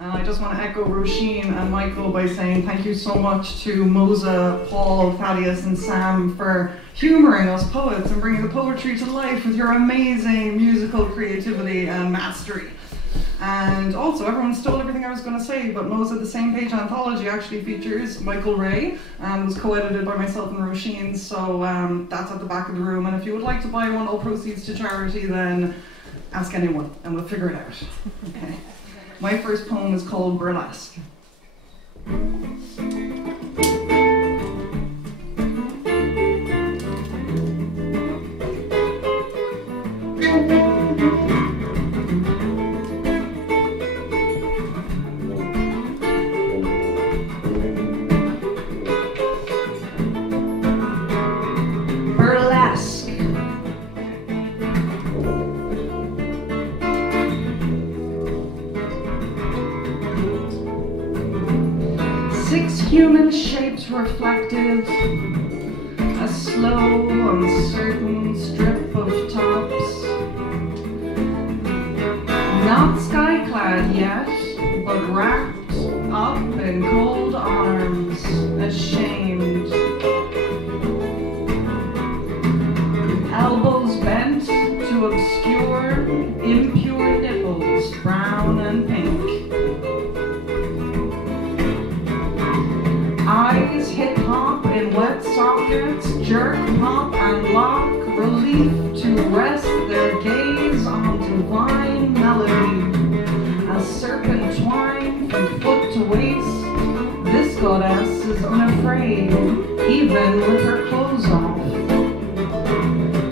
And I just want to echo Róisín and Michael by saying thank you so much to Moze, Paul, Thaddeus and Sam for humouring us poets and bringing the poetry to life with your amazing musical creativity and mastery. And also, everyone stole everything I was going to say, but Moze, the Same Page Anthology actually features Michael Ray and was co-edited by myself and Róisín, so that's at the back of the room. And if you would like to buy one, all proceeds to charity, then ask anyone and we'll figure it out. Okay. My first poem is called Burlesque. Human shapes reflected, a slow, uncertain strip of tops. Not sky-clad yet, but wrapped up in cold arms, ashamed. Elbows bent to obscure, impure nipples, brown and pink. Eyes hip-hop in wet sockets, jerk, pop, and lock, relief to rest their gaze on divine melody. As serpent twine from foot to waist, this goddess is unafraid, even with her clothes off.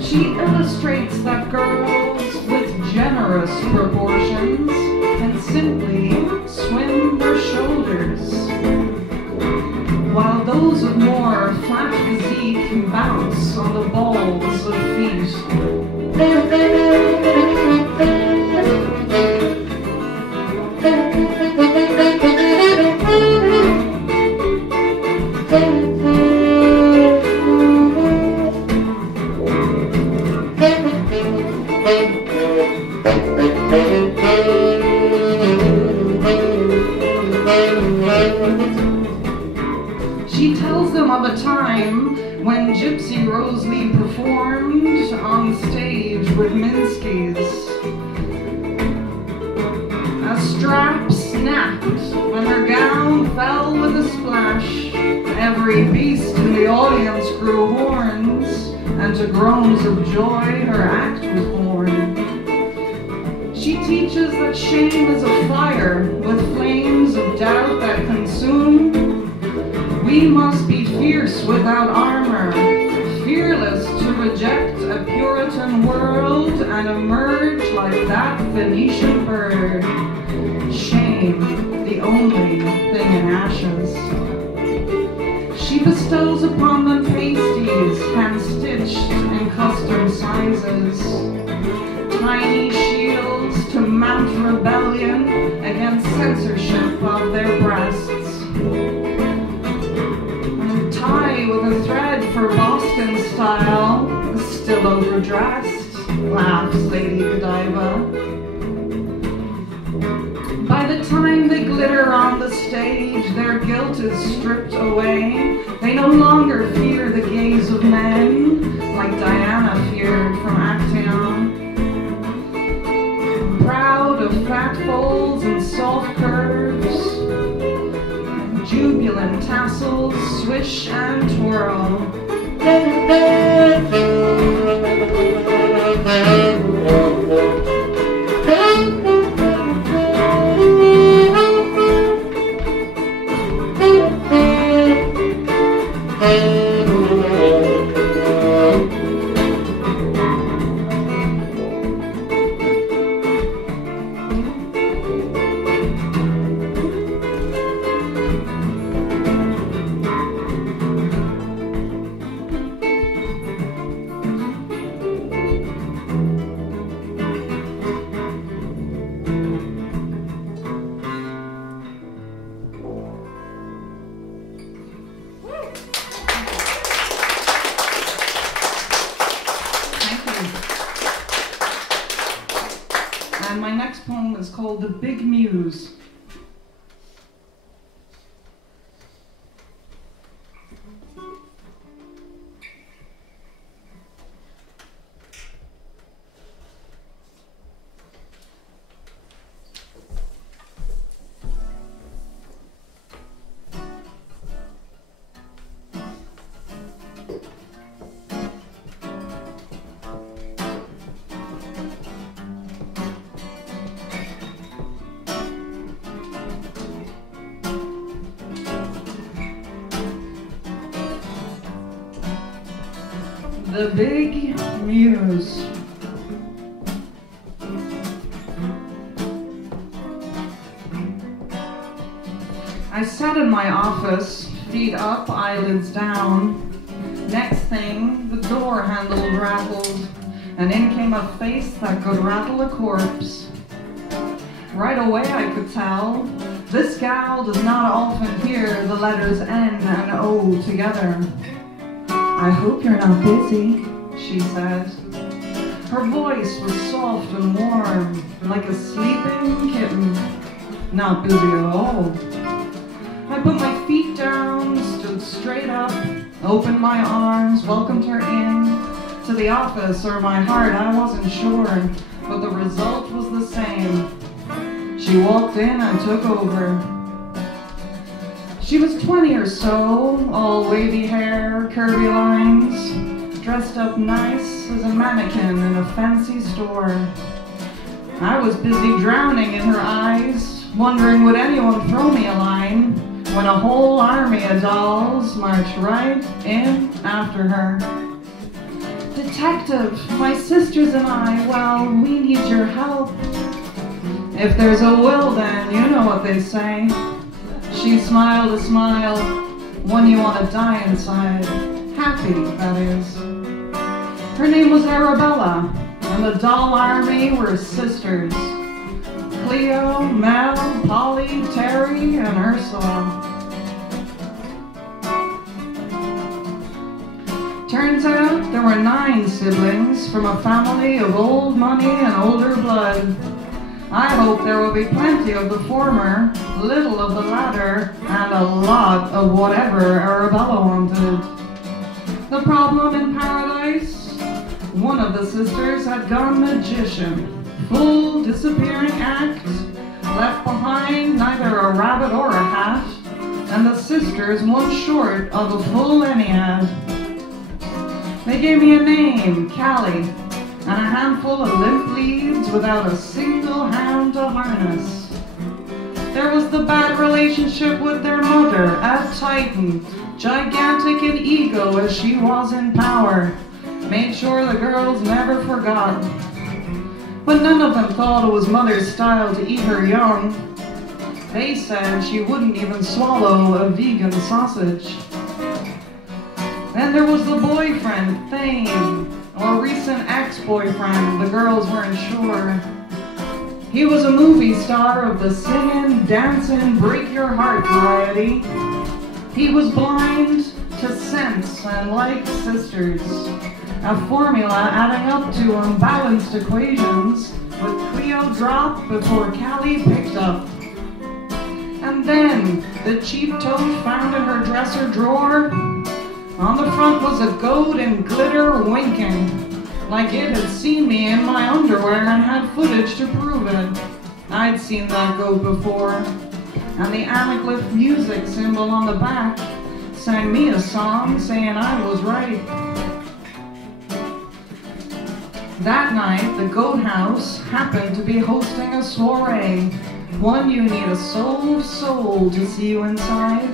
She illustrates that girls with generous proportions can simply swim their shoulders, while those of more flat physique can bounce on the balls of feet. She tells them of a time when Gypsy Rose Lee performed on stage with Minskys. A strap snapped when her gown fell with a splash. Every beast in the audience grew horns, and to groans of joy her act was born. She teaches that shame is a fire with flames of doubt that consume. We must be fierce without armor, fearless to reject a Puritan world and emerge like that Phoenician bird. Shame, the only thing in ashes. She bestows upon them pasties, hand-stitched in custom sizes, tiny shields to mount rebellion against censorship of their breasts. Tie with a thread for Boston style, still overdressed, laughs Lady Godiva. By the time they glitter on the stage, their guilt is stripped away. They no longer fear the gaze of men, like Diana feared from Actaeon. Proud of fat folds and soft curves, jubilant tassels swish and twirl. And my next poem is called The Big Muse. The Big Muse. I sat in my office, feet up, eyelids down. Next thing, the door handle rattled, and in came a face that could rattle a corpse. Right away I could tell, this gal does not often hear the letters N and O together. "I hope you're not busy," she said. Her voice was soft and warm, like a sleeping kitten. Not busy at all. I put my feet down, stood straight up, opened my arms, welcomed her in to the office, or my heart, I wasn't sure, but the result was the same. She walked in and took over. She was 20 or so, all wavy hair, curvy lines, dressed up nice as a mannequin in a fancy store. I was busy drowning in her eyes, wondering would anyone throw me a line, when a whole army of dolls marched right in after her. "Detective, my sisters and I, well, we need your help." "If there's a will, then you know what they say." She smiled a smile, one you want to die inside. Happy, that is. Her name was Arabella, and the doll army were sisters. Cleo, Mel, Polly, Terry, and Ursula. Turns out there were 9 siblings from a family of old money and older blood. I hope there will be plenty of the former, little of the latter, and a lot of whatever Arabella wanted. The problem in paradise? One of the sisters had gone magician. Full disappearing act, left behind neither a rabbit or a hat, and the sisters one short of a full Ennead. They gave me a name, Callie, and a handful of limp leads without a single hand to harness. There was the bad relationship with their mother, a titan, gigantic in ego as she was in power, made sure the girls never forgot. But none of them thought it was mother's style to eat her young. They said she wouldn't even swallow a vegan sausage. Then there was the boyfriend, Thane, or recent ex-boyfriend, the girls weren't sure. He was a movie star of the singing, dancing, break your heart variety. He was blind to sense and like sisters. A formula adding up to unbalanced equations, with Cleo dropped before Callie picked up. And then the cheap toad found in her dresser drawer. On the front was a goat in glitter winking, like it had seen me in my underwear and had footage to prove it. I'd seen that goat before, and the Amicliff music symbol on the back sang me a song saying I was right. That night, the Goat House happened to be hosting a soiree, one you need a soul of soul to see you inside.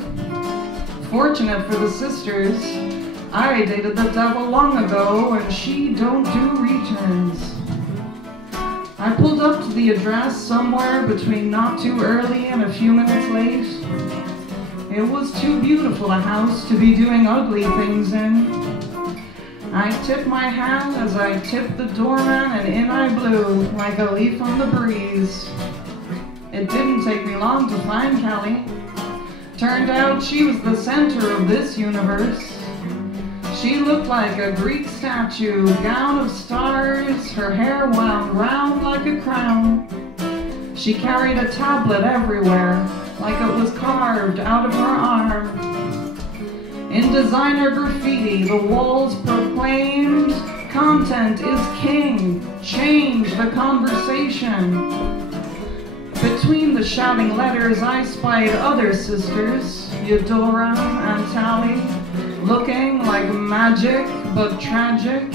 Fortunate for the sisters, I dated the devil long ago and she don't do returns. I pulled up to the address somewhere between not too early and a few minutes late. It was too beautiful a house to be doing ugly things in. I tipped my hat as I tipped the doorman and in I blew like a leaf on the breeze. It didn't take me long to find Callie. Turned out she was the center of this universe. She looked like a Greek statue, gown of stars, her hair wound round like a crown. She carried a tablet everywhere, like it was carved out of her arm. In designer graffiti, the walls proclaimed, "Content is king, change the conversation." Between the shouting letters, I spied other sisters, Eudora and Tally, looking like magic but tragic.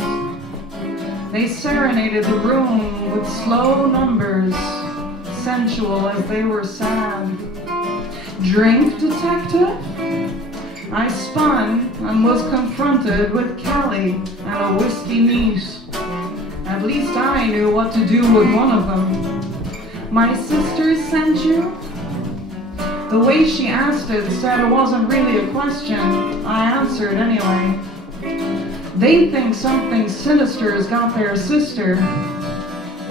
They serenaded the room with slow numbers, sensual as they were sad. "Drink, detective?" I spun and was confronted with Callie and a whiskey neat. At least I knew what to do with one of them. My sisters sent you? The way she asked it said it wasn't really a question. I answered anyway. They think something sinister's got their sister.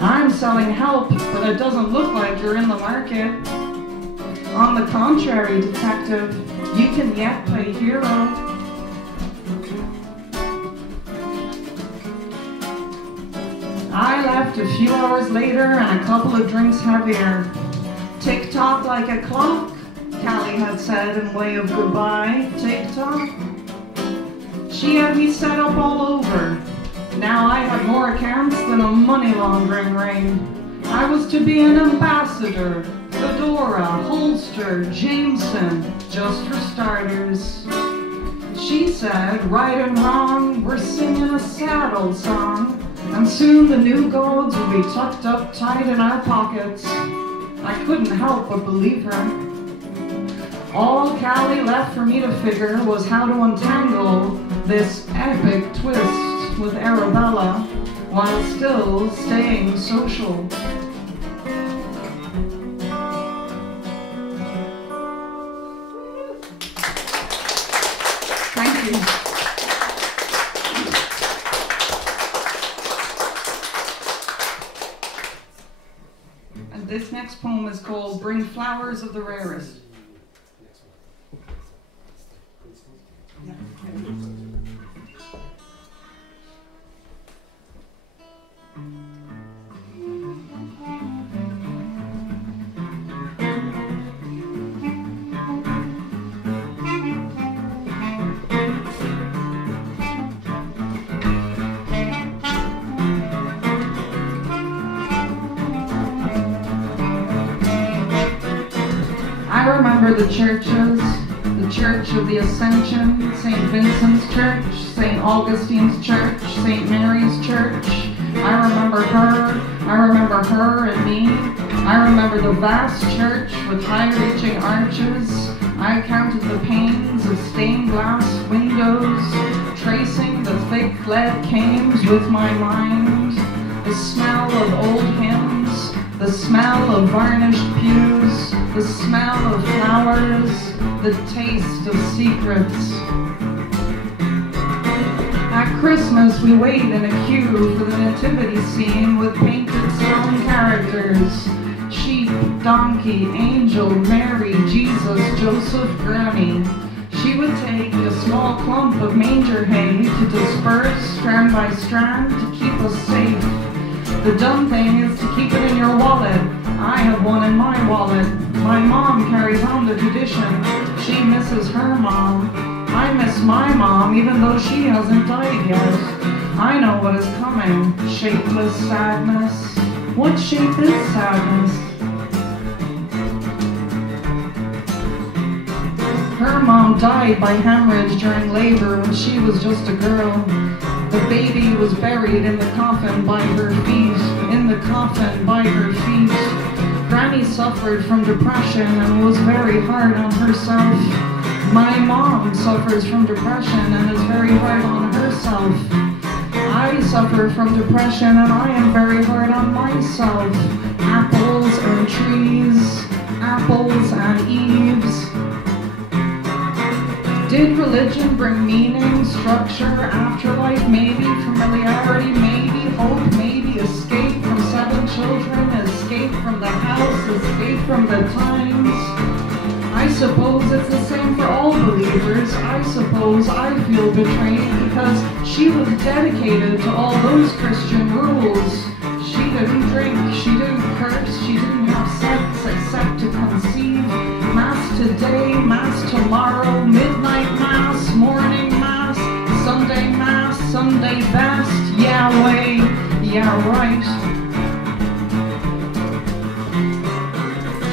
I'm selling help, but it doesn't look like you're in the market. On the contrary, detective, you can yet play hero. I left a few hours later and a couple of drinks heavier. Tick-tock like a clock, Callie had said in way of goodbye. Tick-tock. She had me set up all over. Now I had more accounts than a money laundering ring. I was to be an ambassador, Fedora, Holster, Jameson, just for starters. She said, right and wrong, we're singing a sad old song, and soon the new golds will be tucked up tight in our pockets. I couldn't help but believe her. All Callie left for me to figure was how to untangle this epic twist with Arabella while still staying social. Thank you. And this next poem is called Bring Flowers of the Rarest. I remember the churches, the Church of the Ascension, St. Vincent's Church, St. Augustine's Church, St. Mary's Church. I remember her and me. I remember the vast church with high-reaching arches. I counted the panes of stained glass windows, tracing the thick lead cames with my mind. The smell of old hymns, the smell of varnished pews, the smell of flowers, the taste of secrets. At Christmas we wait in a queue for the nativity scene with painted stone characters. Sheep, donkey, angel, Mary, Jesus, Joseph, Granny. She would take a small clump of manger hay to disperse strand by strand to keep us safe. The dumb thing is to keep it in your wallet. I have one in my wallet. My mom carries on the tradition. She misses her mom. I miss my mom even though she hasn't died yet. I know what is coming. Shapeless sadness. What shape is sadness? Her mom died by hemorrhage during labor when she was just a girl. The baby was buried in the coffin by her feet, in the coffin by her feet. Granny suffered from depression and was very hard on herself. My mom suffers from depression and is very hard on herself. I suffer from depression and I am very hard on myself. Apples and trees, apples and eaves. Did religion bring meaning, structure, afterlife, maybe, familiarity, maybe, hope, maybe, escape from 7 children, escape from the house, escape from the times? I suppose it's the same for all believers. I suppose I feel betrayed because she was dedicated to all those Christian rules. She didn't drink, she didn't curse, she didn't have sex except to conceive. Mass today, mass tomorrow, midnight mass, morning mass, Sunday best, yeah way, yeah right.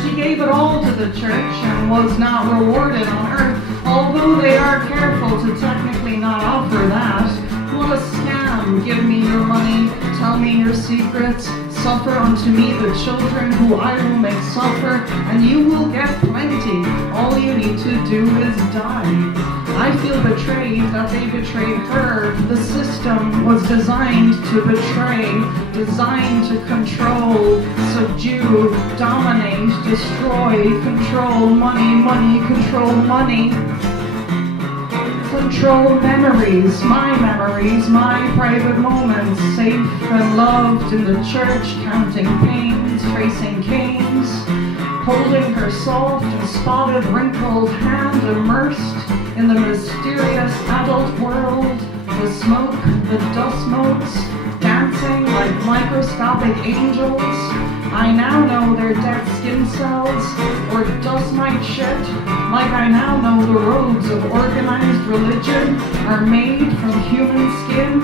She gave it all to the church and was not rewarded on earth, although they are careful to technically not offer that. What a scam, give me your money, tell me your secrets, suffer unto me the children who I will make suffer, and you will get plenty. All you need to do is die. I feel betrayed that they betrayed her. The system was designed to betray, designed to control, subdue, dominate, destroy, control money, money, control money. Control memories, my private moments, safe and loved in the church, counting pains, tracing canes, holding her soft and spotted, wrinkled hand, immersed in the mysterious adult world, the smoke, the dust motes, dancing like microscopic angels. I now know their dead skin cells, or dust mite shit, like I now know the robes of organized religion are made from human skin.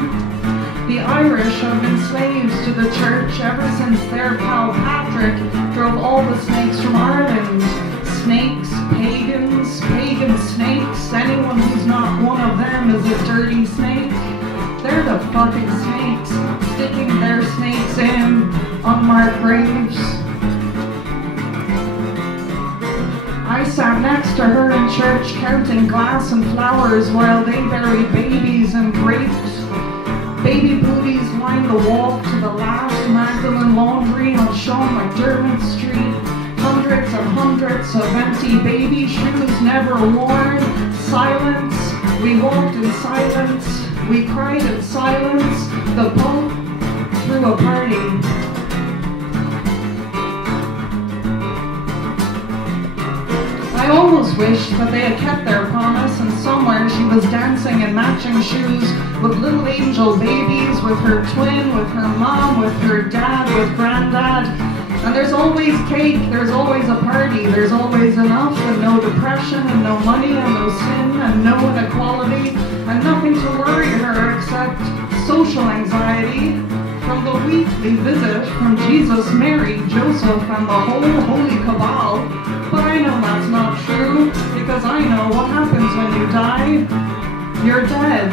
The Irish have been slaves to the church ever since their pal Patrick drove all the snakes from Ireland. Snakes, pagans, pagan snakes, anyone who's not one of them is a dirty snake. They're the fucking snakes, sticking their snakes in unmarked graves. I sat next to her in church counting glass and flowers while they buried babies and grapes. Baby booties lined the walk to the last Magdalene laundry on Sean McDermott Street. Hundreds and hundreds of empty baby shoes never worn. Silence, we walked in silence. We cried in silence. The Pope threw a party. I almost wished that they had kept their promise, and somewhere she was dancing in matching shoes with little angel babies, with her twin, with her mom, with her dad, with granddad. And there's always cake, there's always a party, there's always enough, and no depression, and no money, and no sin, and no inequality, and nothing to worry her except social anxiety from the weekly visit from Jesus, Mary, Joseph, and the whole holy cabal. But I know that's not true, because I know what happens when you die. You're dead.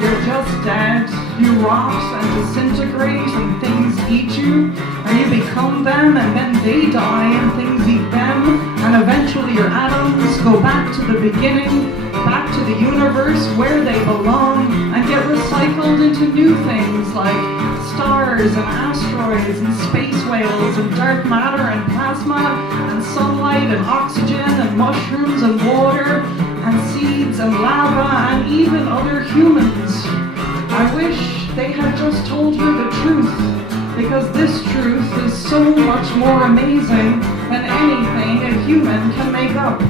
You're just dead. You rot and disintegrate, and things eat you, and you become them, and then they die, and things eat them, and eventually your atoms go back to the beginning, back to the universe where they belong, and get recycled into new things like stars and asteroids and space whales and dark matter and plasma and sunlight and oxygen and mushrooms and water and seeds and lava and even other humans. I wish they had just told her the truth, because this truth is so much more amazing than anything a human can make up.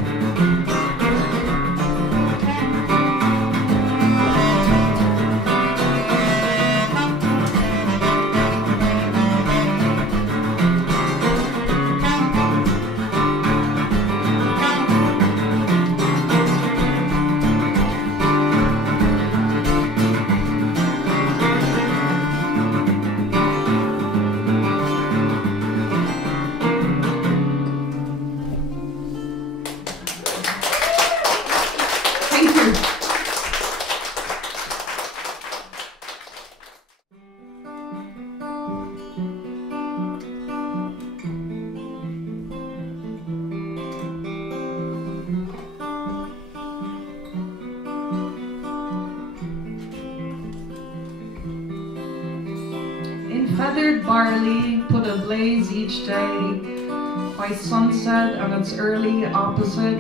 Feathered barley put ablaze each day by sunset and its early opposite.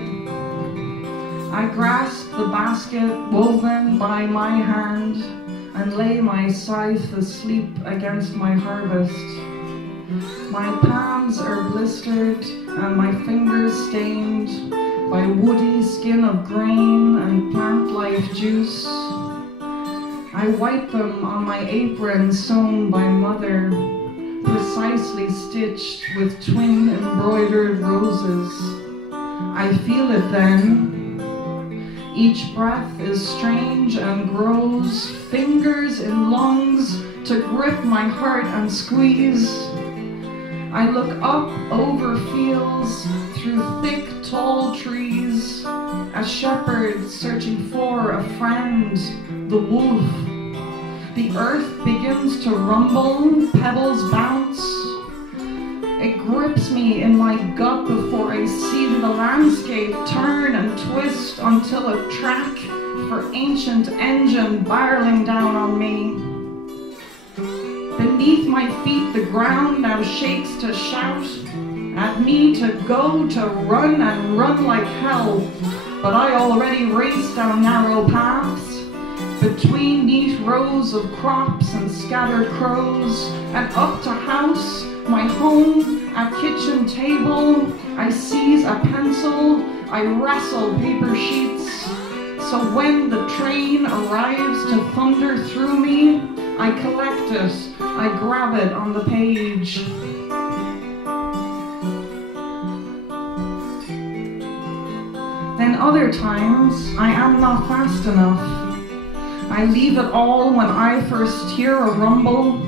I grasp the basket woven by my hand and lay my scythe asleep against my harvest. My palms are blistered and my fingers stained by woody skin of grain and plant life juice. I wipe them on my apron sewn by mother, precisely stitched with twin embroidered roses. I feel it then. Each breath is strange and grows, fingers in lungs to grip my heart and squeeze. I look up over fields, through thick, tall trees, a shepherd searching for a friend, the wolf. The earth begins to rumble, pebbles bounce. It grips me in my gut before I see the landscape turn and twist until a track for ancient engine barreling down on me. Beneath my feet the ground now shakes to shout at me to go, to run and run like hell. But I already race down narrow paths, between neat rows of crops and scattered crows, and up to house, my home, a kitchen table. I seize a pencil, I wrestle paper sheets. So when the train arrives to thunder through me, I collect it, I grab it on the page. Then other times, I am not fast enough. I leave it all when I first hear a rumble,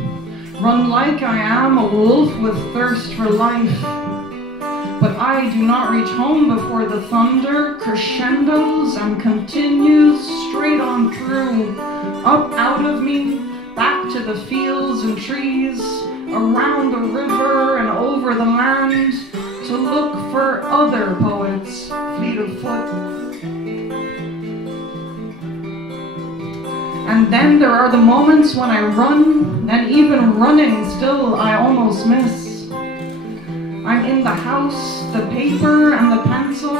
run like I am a wolf with thirst for life. But I do not reach home before the thunder crescendos and continues straight on through, up out of me, back to the fields and trees, around the river and over the land, to look for other poets, fleet of foot. And then there are the moments when I run, and even running still I almost miss. I'm in the house, the paper and the pencil,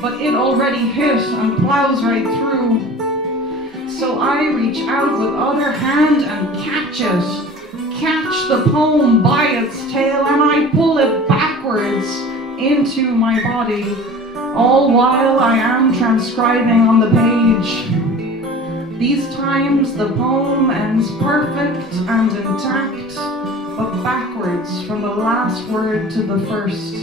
but it already hit and plows right through. So I reach out with other hand and catch it, catch the poem by its tail, and I pull it backwards into my body, all while I am transcribing on the page. These times the poem ends perfect and intact, but backwards from the last word to the first.